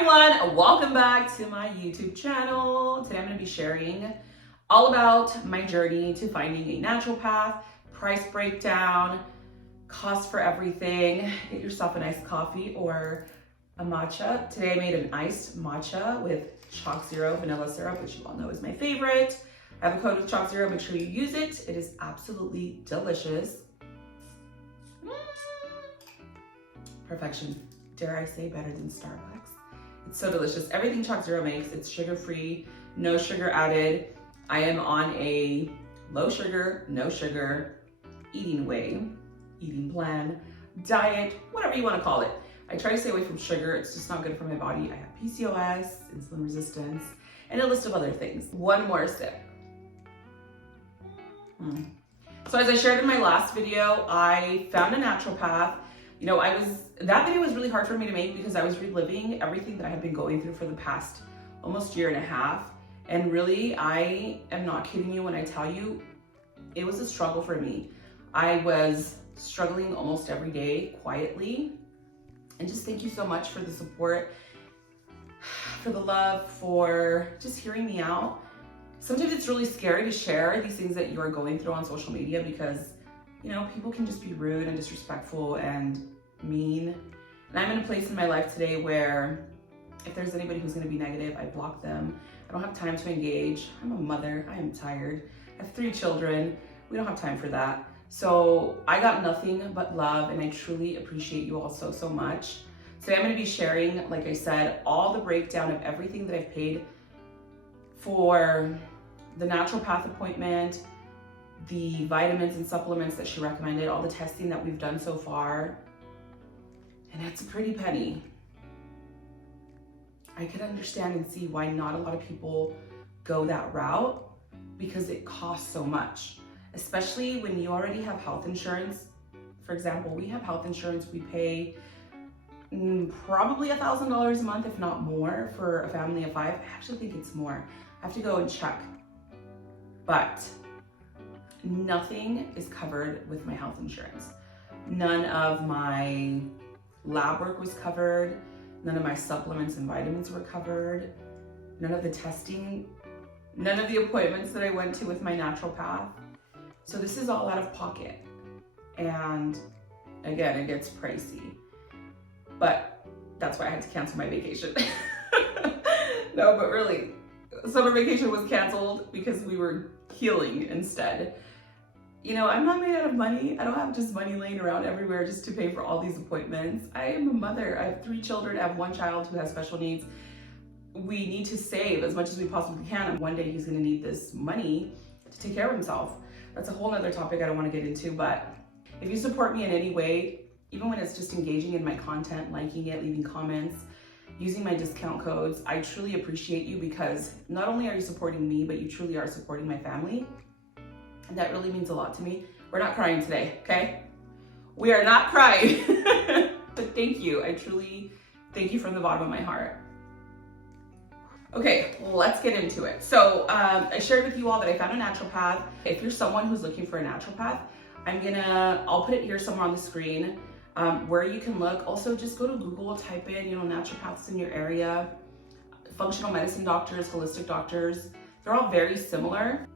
everyone, welcome back to my YouTube channel. Today I'm going to be sharing all about my journey to finding a naturopath, price breakdown, cost for everything. Get yourself an iced coffee or a matcha. Today I made an iced matcha with Chalk Zero vanilla syrup, which you all know is my favorite. I have a code with Chalk Zero, make sure you use it. It is absolutely delicious. Perfection. Dare I say better than Starbucks. It's so delicious. Everything Chalk Zero makes, it's sugar-free, no sugar added. I am on a low sugar, no sugar eating plan, diet, whatever you want to call it. I try to stay away from sugar. It's just not good for my body. I have PCOS, insulin resistance, and a list of other things. One more sip. So as I shared in my last video, I found a naturopath. You know, that video was really hard for me to make because I was reliving everything that I have been going through for the past almost year and a half. And really, I am not kidding you when I tell you, it was a struggle for me. I was struggling almost every day quietly. And just thank you so much for the support, for the love, for just hearing me out. Sometimes it's really scary to share these things that you are going through on social media because, you know, people can just be rude and disrespectful and mean. And I'm in a place in my life today where if there's anybody who's going to be negative, I block them. I don't have time to engage. I'm a mother. I am tired. I have 3 children. We don't have time for that. So I got nothing but love, and I truly appreciate you all so, so much. Today I'm going to be sharing, like I said, all the breakdown of everything that I've paid for the naturopath appointment, the vitamins and supplements that she recommended, all the testing that we've done so far. And it's a pretty penny. I can understand and see why not a lot of people go that route because it costs so much, especially when you already have health insurance. For example, we have health insurance. We pay probably $1,000 a month, if not more, for a family of 5. I actually think it's more. I have to go and check. But nothing is covered with my health insurance. None of my lab work was covered. None of my supplements and vitamins were covered. None of the testing, none of the appointments that I went to with my naturopath. So this is all out of pocket. And again, it gets pricey. But that's why I had to cancel my vacation. No, but really, summer vacation was canceled because we were healing instead. You know, I'm not made out of money. I don't have just money laying around everywhere just to pay for all these appointments. I am a mother. I have 3 children. I have 1 child who has special needs. We need to save as much as we possibly can. And one day he's going to need this money to take care of himself. That's a whole nother topic I don't want to get into. But if you support me in any way, even when it's just engaging in my content, liking it, leaving comments, using my discount codes, I truly appreciate you because not only are you supporting me, but you truly are supporting my family. And that really means a lot to me. We're not crying today, okay? We are not crying. But thank you. I truly thank you from the bottom of my heart. Okay, let's get into it. So I shared with you all that I found a naturopath. If you're someone who's looking for a naturopath, I'll put it here somewhere on the screen where you can look. Also, just go to Google, type in, naturopaths in your area, functional medicine doctors, holistic doctors. They're all very similar.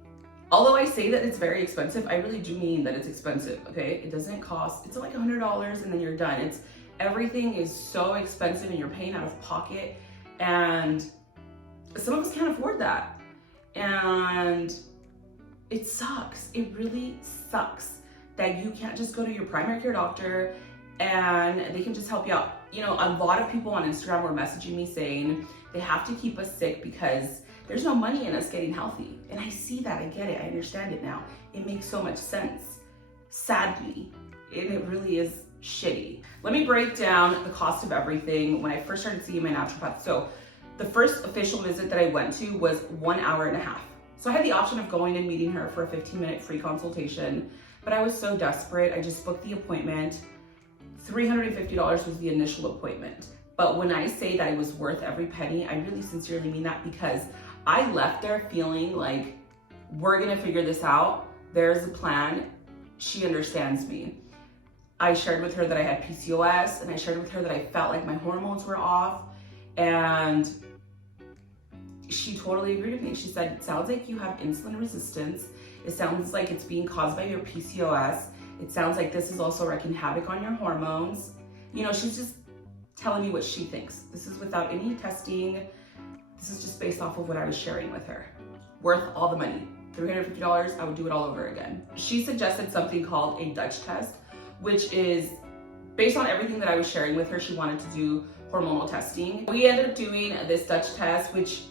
Although I say that it's very expensive, I really do mean that it's expensive, okay? It doesn't cost, it's like $100 and then you're done. Everything is so expensive and you're paying out of pocket, and some of us can't afford that. And it sucks. It really sucks that you can't just go to your primary care doctor and they can just help you out. You know, a lot of people on Instagram were messaging me saying they have to keep us sick because there's no money in us getting healthy. And I see that, I get it, I understand it now. It makes so much sense, sadly, and it really is shitty. Let me break down the cost of everything when I first started seeing my naturopath. So the first official visit that I went to was 1 hour and a half. So I had the option of going and meeting her for a 15-minute free consultation, but I was so desperate, I just booked the appointment. $350 was the initial appointment. But when I say that it was worth every penny, I really sincerely mean that because I left there feeling like we're gonna figure this out. There's a plan. She understands me. I shared with her that I had PCOS, and I shared with her that I felt like my hormones were off. And she totally agreed with me. She said, it sounds like you have insulin resistance. It sounds like it's being caused by your PCOS. It sounds like this is also wreaking havoc on your hormones. You know, she's just telling me what she thinks. This is without any testing. This is just based off of what I was sharing with her. Worth all the money. $350, I would do it all over again. She suggested something called a Dutch test, which is based on everything that I was sharing with her. She wanted to do hormonal testing. We ended up doing this Dutch test, which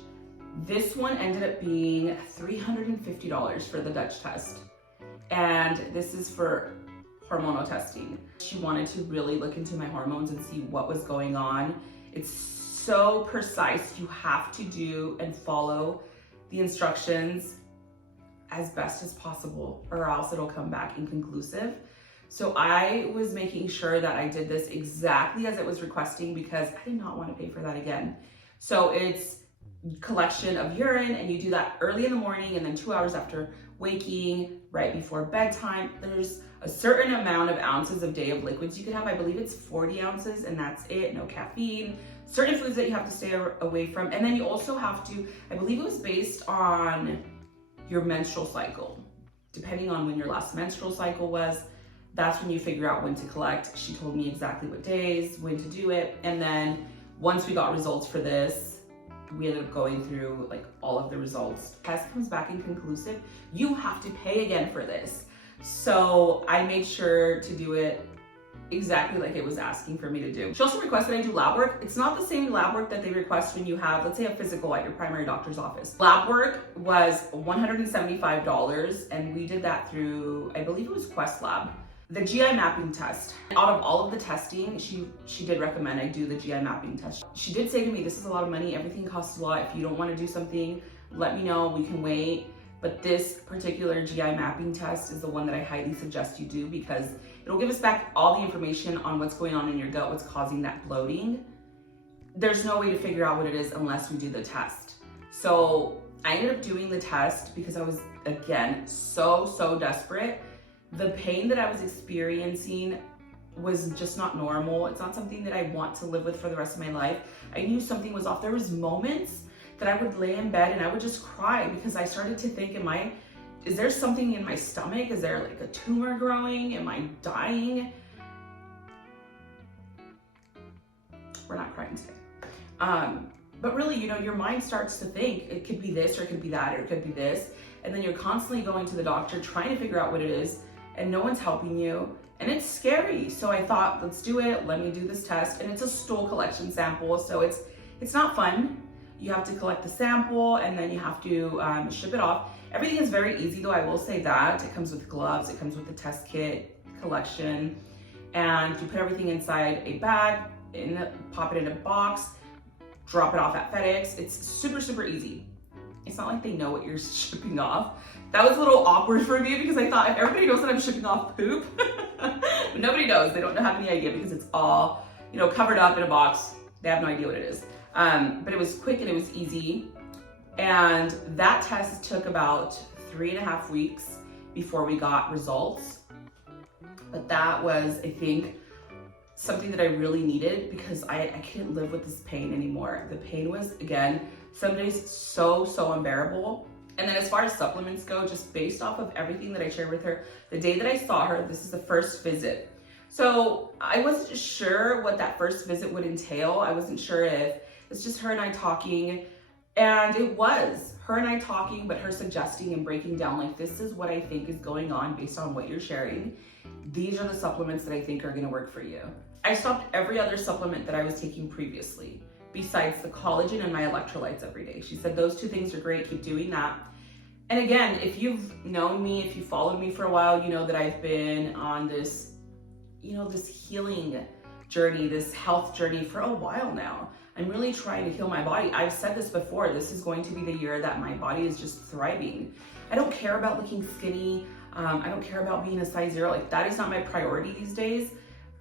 this one ended up being $350 for the Dutch test. And this is for hormonal testing. She wanted to really look into my hormones and see what was going on. It's so precise. You have to do and follow the instructions as best as possible, or else it'll come back inconclusive. So I was making sure that I did this exactly as it was requesting, because I did not want to pay for that again. So it's collection of urine, and you do that early in the morning and then 2 hours after waking, right before bedtime. There's a certain amount of ounces of day of liquids you can have. I believe it's 40 ounces and that's it, no caffeine. Certain foods that you have to stay away from. And then you also have to, I believe it was based on your menstrual cycle. Depending on when your last menstrual cycle was, that's when you figure out when to collect. She told me exactly what days, when to do it. And then once we got results for this, we ended up going through like all of the results. Test comes back inconclusive, you have to pay again for this. So I made sure to do it exactly like it was asking for me to do. She also requested I do lab work. It's not the same lab work that they request when you have, let's say, a physical at your primary doctor's office. Lab work was $175, and we did that through, I believe it was Quest Lab. The GI mapping test. Out of all of the testing, she did recommend I do the GI mapping test. She did say to me, this is a lot of money, everything costs a lot. If you don't want to do something, let me know, we can wait. But this particular GI mapping test is the one that I highly suggest you do, because it'll give us back all the information on what's going on in your gut, what's causing that bloating. There's no way to figure out what it is unless we do the test. So I ended up doing the test because I was, again, so desperate. The pain that I was experiencing was just not normal. It's not something that I want to live with for the rest of my life. I knew something was off. There was moments that I would lay in bed and I would just cry, because I started to think, is there something in my stomach? Is there like a tumor growing? Am I dying? We're not crying today. But really, you know, your mind starts to think it could be this, or it could be that, or it could be this. And then you're constantly going to the doctor trying to figure out what it is, and no one's helping you. And it's scary. So I thought, let's do it. Let me do this test. And it's a stool collection sample. So it's not fun. You have to collect the sample, and then you have to ship it off. Everything is very easy though, I will say that. It comes with gloves, it comes with the test kit, collection, and you put everything inside a bag, pop it in a box, drop it off at FedEx. It's super easy. It's not like they know what you're shipping off. That was a little awkward for me, because I thought everybody knows that I'm shipping off poop. But nobody knows. They don't have any idea, because it's all, you know, covered up in a box. They have no idea what it is. But it was quick and it was easy. And that test took about 3.5 weeks before we got results. But that was, I think, something that I really needed, because I couldn't live with this pain anymore. The pain was, again, some days so unbearable. And then as far as supplements go, just based off of everything that I shared with her, the day that I saw her, this is the first visit. So I wasn't sure what that first visit would entail. I wasn't sure if it's just her and I talking. And it was her and I talking, but her suggesting and breaking down, like, this is what I think is going on based on what you're sharing. These are the supplements that I think are gonna work for you. I stopped every other supplement that I was taking previously, besides the collagen and my electrolytes every day. She said, those two things are great, keep doing that. And again, if you've known me, if you followed me for a while, you know that I've been on this, you know, this healing journey, this health journey for a while now. I'm really trying to heal my body. I've said this before, this is going to be the year that my body is just thriving. I don't care about looking skinny. I don't care about being a size 0. Like, that is not my priority these days.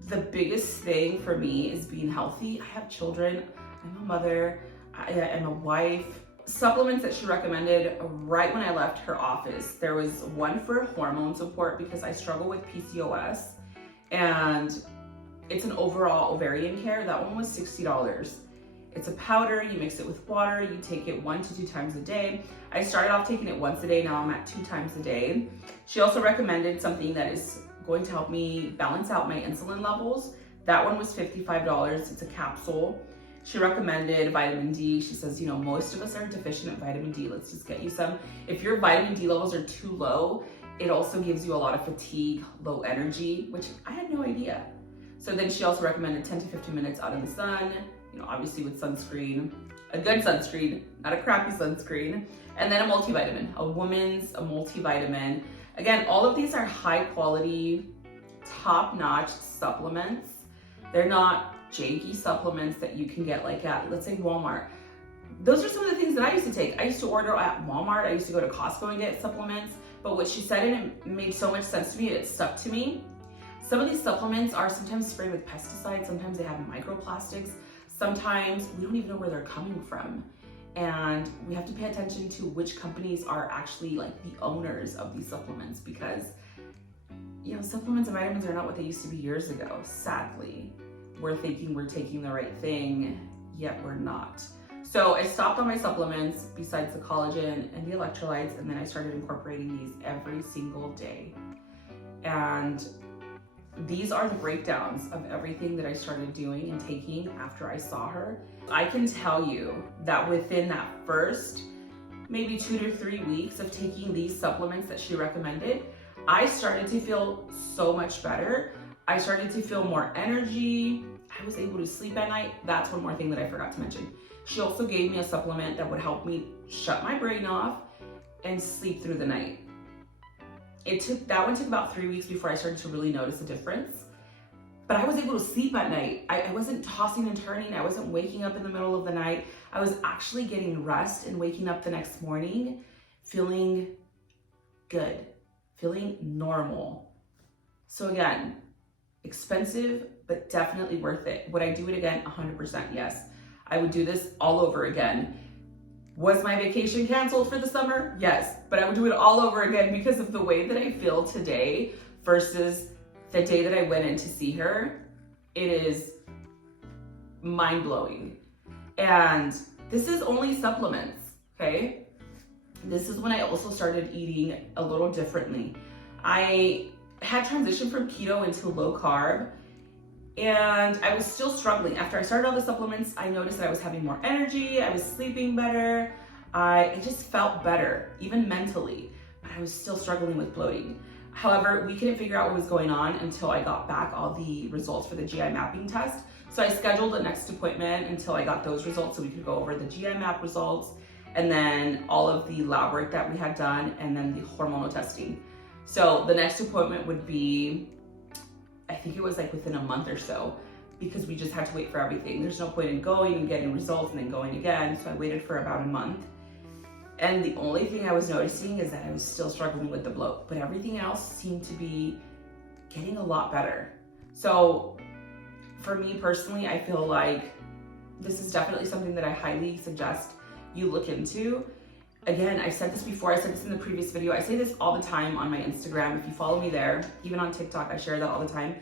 The biggest thing for me is being healthy. I have children. I'm a mother. I am a wife. Supplements that she recommended right when I left her office. There was one for hormone support, because I struggle with PCOS, and it's an overall ovarian care. That one was $60. It's a powder, you mix it with water, you take it 1 to 2 times a day. I started off taking it once a day, now I'm at 2 times a day. She also recommended something that is going to help me balance out my insulin levels. That one was $55, it's a capsule. She recommended vitamin D. She says, you know, most of us are deficient in vitamin D. Let's just get you some. If your vitamin D levels are too low, it also gives you a lot of fatigue, low energy, which I had no idea. So then she also recommended 10 to 15 minutes out in the sun, you know, obviously with sunscreen, a good sunscreen, not a crappy sunscreen, and then a multivitamin, a multivitamin. Again, all of these are high quality, top-notch supplements. They're not janky supplements that you can get like at, let's say, Walmart. Those are some of the things that I used to take. I used to order at Walmart. I used to go to Costco and get supplements. But what she said, and it made so much sense to me, it stuck to me. Some of these supplements are sometimes sprayed with pesticides. Sometimes they have microplastics. Sometimes we don't even know where they're coming from. And we have to pay attention to which companies are actually like the owners of these supplements, because, you know, supplements and vitamins are not what they used to be years ago. Sadly, we're thinking we're taking the right thing, yet we're not. So I stopped on my supplements besides the collagen and the electrolytes, and then I started incorporating these every single day. And these are the breakdowns of everything that I started doing and taking after I saw her. I can tell you that within that first maybe 2 to 3 weeks of taking these supplements that she recommended, I started to feel so much better. I started to feel more energy. I was able to sleep at night. That's one more thing that I forgot to mention. She also gave me a supplement that would help me shut my brain off and sleep through the night. That one took about 3 weeks before I started to really notice a difference. But I was able to sleep at night. I wasn't tossing and turning. I wasn't waking up in the middle of the night. I was actually getting rest and waking up the next morning feeling good, feeling normal. So again, expensive, but definitely worth it. Would I do it again? 100% yes. I would do this all over again. Was my vacation canceled for the summer? Yes, but I would do it all over again because of the way that I feel today versus the day that I went in to see her. It is mind-blowing. And this is only supplements, okay? This is when I also started eating a little differently. I had transitioned from keto into low carb, and I was still struggling. After I started all the supplements, I noticed that I was having more energy, I was sleeping better, I just felt better, even mentally, but I was still struggling with bloating. However, we couldn't figure out what was going on until I got back all the results for the GI mapping test. So I scheduled the next appointment until I got those results so we could go over the GI map results and then all of the lab work that we had done and then the hormonal testing. So the next appointment would be, I think it was like within a month or so, because we just had to wait for everything. There's no point in going and getting results and then going again. So I waited for about a month. And the only thing I was noticing is that I was still struggling with the bloat, but everything else seemed to be getting a lot better. So for me personally, I feel like this is definitely something that I highly suggest you look into. Again, I've said this before, I said this in the previous video, I say this all the time on my Instagram. If you follow me there, even on TikTok, I share that all the time.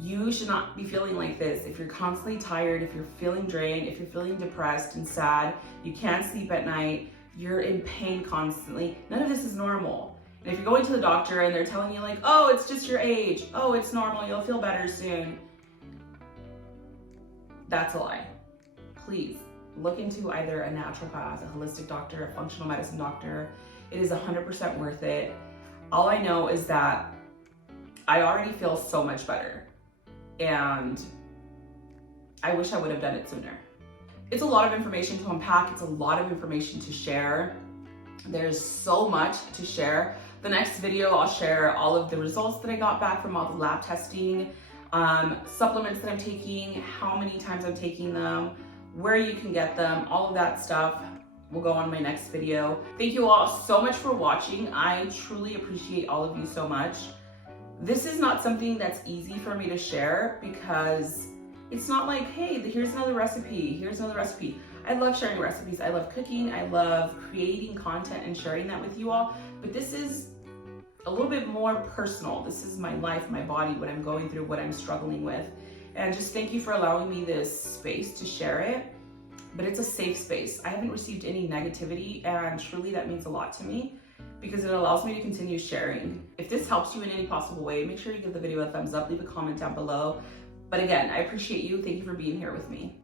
You should not be feeling like this. If you're constantly tired, if you're feeling drained, if you're feeling depressed and sad, you can't sleep at night, you're in pain constantly, none of this is normal. And if you're going to the doctor and they're telling you like, oh, it's just your age, oh, it's normal, you'll feel better soon, that's a lie. Please look into either a naturopath, a holistic doctor, a functional medicine doctor. It is 100% worth it. All I know is that I already feel so much better, and I wish I would have done it sooner. It's a lot of information to unpack. It's a lot of information to share. There's so much to share. The next video, I'll share all of the results that I got back from all the lab testing, supplements that I'm taking, how many times I'm taking them, where you can get them, all of that stuff will go on my next video. Thank you all so much for watching. I truly appreciate all of you so much. This is not something that's easy for me to share because it's not like, hey, here's another recipe, here's another recipe. I love sharing recipes, I love cooking, I love creating content and sharing that with you all, but this is a little bit more personal. This is my life, my body, what I'm going through, what I'm struggling with. And just thank you for allowing me this space to share it. but it's a safe space. I haven't received any negativity, and truly that means a lot to me because it allows me to continue sharing. If this helps you in any possible way, make sure you give the video a thumbs up, leave a comment down below. But again, I appreciate you. Thank you for being here with me.